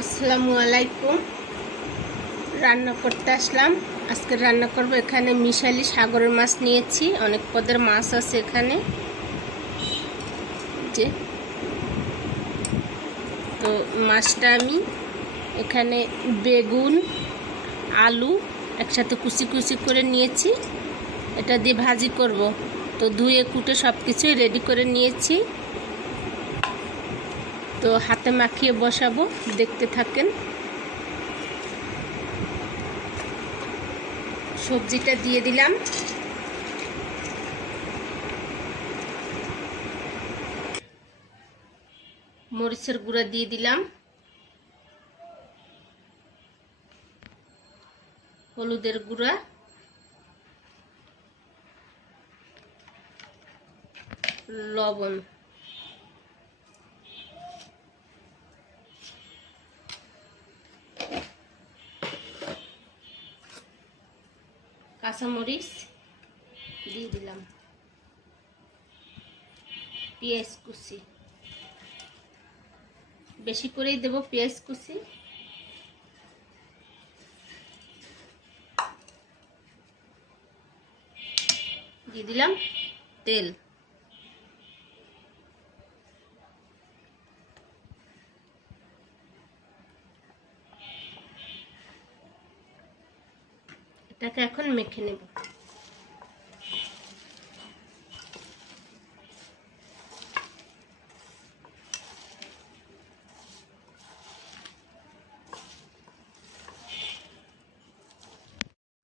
আসসালামু আলাইকুম। রান্না করতে আসলাম। আজকে রান্না করব এখানে মিশালি সাগরের মাছ নিয়েছি। অনেক পদের মাছ আছে এখানে। যে। তো মাছটা আমি এখানে বেগুন, আলু একসাথে কুচি কুচি করে নিয়েছি। এটা দিয়ে ভাজি করব। তো ধুয়ে কুটে সব কিছুই রেডি করে নিয়েছি। তো হাতে মাখিয়ে বসাবো, দেখতে থাকেন। সবজিটা দিয়ে দিলাম। মরিচের গুঁড়া দিয়ে দিলাম। হলুদের গুঁড়া। লবণ। কাঁচামরিচ দিয়ে দিলাম। পেঁয়াজ কুচি। বেশি করেই দেব পেঁয়াজ কুচি। দিয়ে দিলাম তেল। এটাকে এখন মেখে নেব।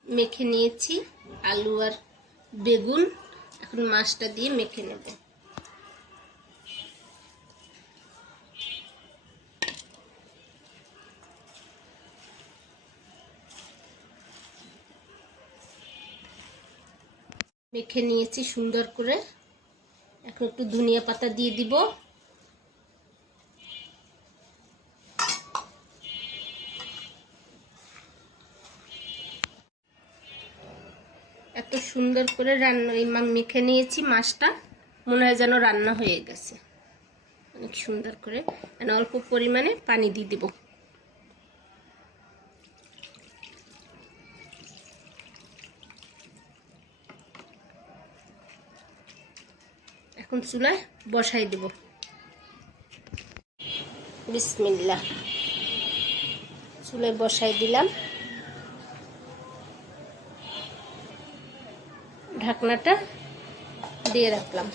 মেখে নিয়েছি আলু আর বেগুন। এখন মাছটা দিয়ে মেখে নেব। মেখে নিয়েছি সুন্দর করে। এখন একটু ধনিয়া পাতা দিয়ে দিব। এত সুন্দর করে রান্না মেখে নিয়েছি মাছটা, মনে হয় যেন রান্না হয়ে গেছে। অনেক সুন্দর করে মানে অল্প পরিমাণে পানি দিয়ে দিব। এখন চুলায় বসাই দেব। বিসমিল্লা চুলায় বসাই দিলাম। ঢাকনাটা দিয়ে রাখলাম।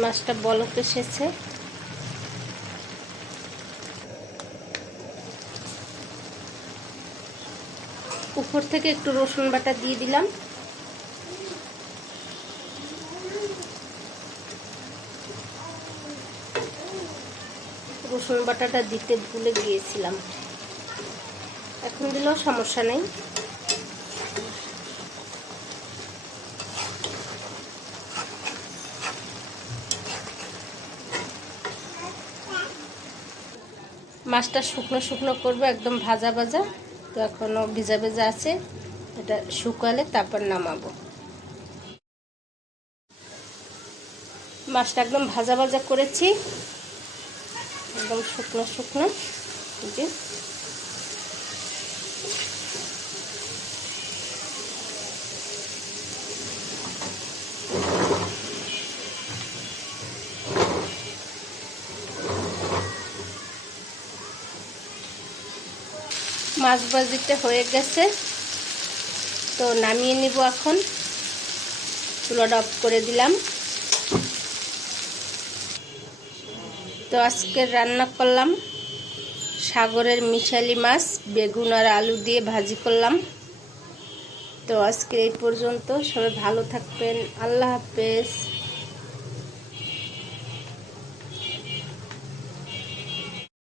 মাছটা বলক এসেছে। উপর থেকে একটু রসুন বাটা দিয়ে দিলাম। রসুন বাটাটা দিতে ভুলে গিয়েছিলাম। এখন দিলেও সমস্যা নেই। মাছটা শুকনো শুকনো করব, একদম ভাজা ভাজা। তো এখনও ভিজা ভেজা আছে। এটা শুকালে তারপর নামাবো। মাছটা একদম ভাজা ভাজা করেছি। একদম শুকনো শুকনো। যে মাছ ভাজিটা হয়ে গেছে। তো নামিয়ে নিব এখন। চুলাটা অফ করে দিলাম। তো আজকে রান্না করলাম সাগরের মিশালি মাছ, বেগুন আর আলু দিয়ে ভাজি করলাম। তো আজকে এই পর্যন্ত। সবাই ভালো থাকবেন। আল্লাহ হাফেজ।